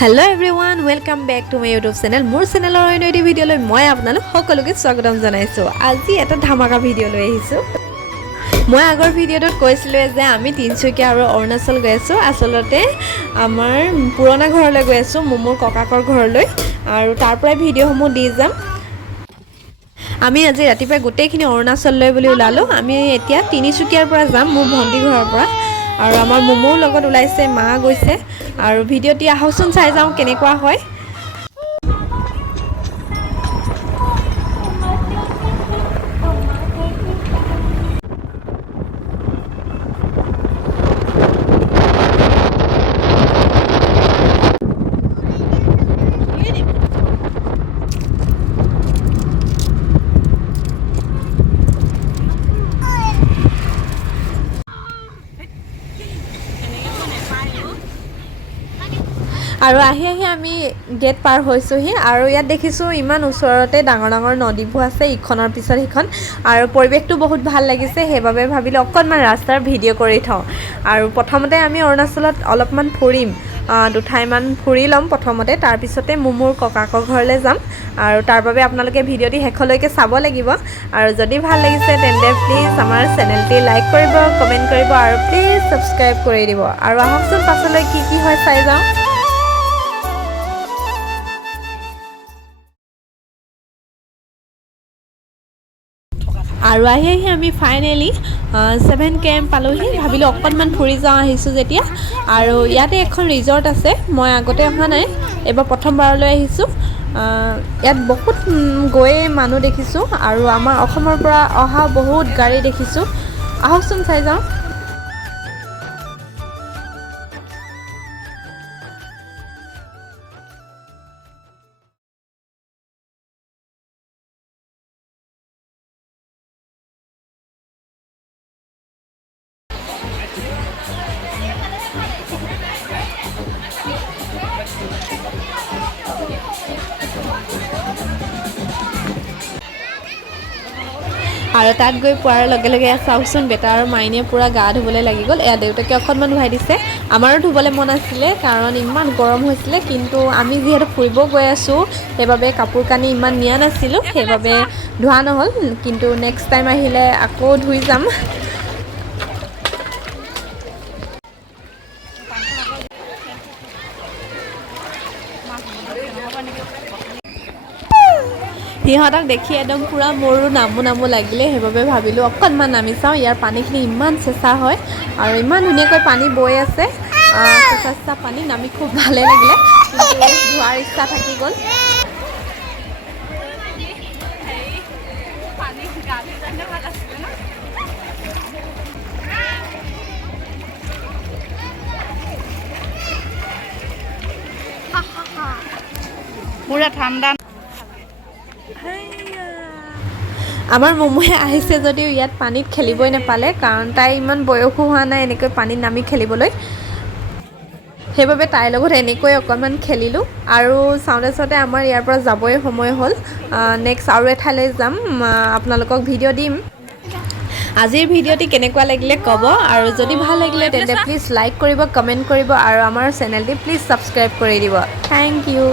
Hello everyone, welcome back to my YouTube channel. More channel or any video লৈ মই আপোনালোক সকলোকে স্বাগতম জনাইছো। আজি এটা ধামাকা ভিডিও লৈ আহিছো। মই আগৰ ভিডিওটোত কৈছিলো যে আমি তিনচুকীয়া আৰু অৰুণাচল গৈ আছো। আসলতে আমাৰ পুৰণা ঘৰলৈ গৈ আছো, মোৰ ককাকৰ ঘৰলৈ, আৰু তাৰ পৰাই ভিডিওসমূহ দি যাম। আমি আজি ৰাতিপুৱা গোটেইখিনি অৰুণাচললৈ বুলি ওলালো। আমি এতিয়া তিনিচুকীয়াৰ পৰা যাম, মোৰ ভণ্টি ঘৰৰ পৰা, আৰু আমাৰ মোমোৰ লগত ওলাইছে, মা গৈছে, আৰু ভিডিওটি আহকচোন চাই যাওঁ কেনেকুৱা হয়। আৰু আহি আমি গেট পাৰ হৈছোহি, আৰু ইয়াত দেখিছোঁ ইমান ওচৰতে ডাঙৰ ডাঙৰ নদীবোৰ আছে, ইখনৰ পিছত সিখন, আৰু পৰিৱেশটো বহুত ভাল লাগিছে। সেইবাবে ভাবিলোঁ অকণমান ৰাস্তাৰ ভিডিঅ' কৰি থওঁ। আৰু প্ৰথমতে আমি অৰুণাচলত অলপমান ফুৰিম, দুঠাইমান ফুৰি ল'ম প্ৰথমতে, তাৰপিছতে মোৰ ককাকৰ ঘৰলৈ যাম। আৰু তাৰ বাবে আপোনালোকে ভিডিঅ'টি শেষলৈকে চাব লাগিব। আৰু যদি ভাল লাগিছে তেন্তে প্লিজ আমাৰ চেনেলটি লাইক কৰিব, কমেণ্ট কৰিব, আৰু প্লিজ ছাবস্ক্ৰাইব কৰি দিব। আৰু আহকচোন পাছলৈ কি হয় চাই যাওঁ। আৰু আহি আমি ফাইনেলি 7 km পালোহি। ভাবিলোঁ অকণমান ফুৰি যাওঁ, আহিছোঁ যেতিয়া। আৰু ইয়াতে এখন ৰিজৰ্ট আছে, মই আগতে অহা নাই, এইবাৰ প্ৰথমবাৰলৈ আহিছোঁ। ইয়াত বহুত গৈয়ে মানুহ দেখিছোঁ, আৰু আমাৰ অসমৰ পৰা অহা বহুত গাড়ী দেখিছোঁ। আহকচোন চাই যাওঁ। আৰু তাত গৈ পোৱাৰ লগে লগে চাওকচোন, বেটা আৰু মাইনে পূৰা গা ধুবলৈ লাগি গ'ল। এয়া দেউতাকে অকণমান ধুৱাই দিছে। আমাৰো ধুবলৈ মন আছিলে, কাৰণ ইমান গৰম হৈছিলে, কিন্তু আমি যিহেতু ফুৰিব গৈ আছোঁ, সেইবাবে কাপোৰ কানি ইমান নিয়া নাছিলোঁ, সেইবাবে ধোৱা নহ'ল। কিন্তু নেক্সট টাইম আহিলে আকৌ ধুই যাম। সিহঁতক দেখি একদম পূৰা মোৰো নামো লাগিলে, সেইবাবে ভাবিলোঁ অকণমান নামি চাওঁ। ইয়াৰ পানীখিনি ইমান চেঁচা হয়, আৰু ইমান ধুনীয়াকৈ পানী বৈ আছে, চেঁচা পানী, নামি খুব ভালেই লাগিলে, কিন্তু ধোৱাৰ ইচ্ছা থাকি গ'ল। পুৰা ঠাণ্ডা। আমাৰ মোমোয়ে আহিছে যদিও ইয়াত পানীত খেলিবই নাপালে, কাৰণ তাই ইমান বয়সো হোৱা নাই এনেকৈ পানীত নামি খেলিবলৈ। সেইবাবে তাইৰ লগত এনেকৈ অকণমান খেলিলোঁ। আৰু চাওঁতে আমাৰ ইয়াৰ পৰা যাবই সময় হ'ল। নেক্সট আৰু এঠাইলৈ যাম, আপোনালোকক ভিডিঅ' দিম। আজিৰ ভিডিঅ'টি কেনেকুৱা লাগিলে ক'ব, আৰু যদি ভাল লাগিলে তেন্তে প্লিজ লাইক কৰিব, কমেণ্ট কৰিব, আৰু আমাৰ চেনেলটি প্লিজ ছাবস্ক্ৰাইব কৰি দিব। Thank U.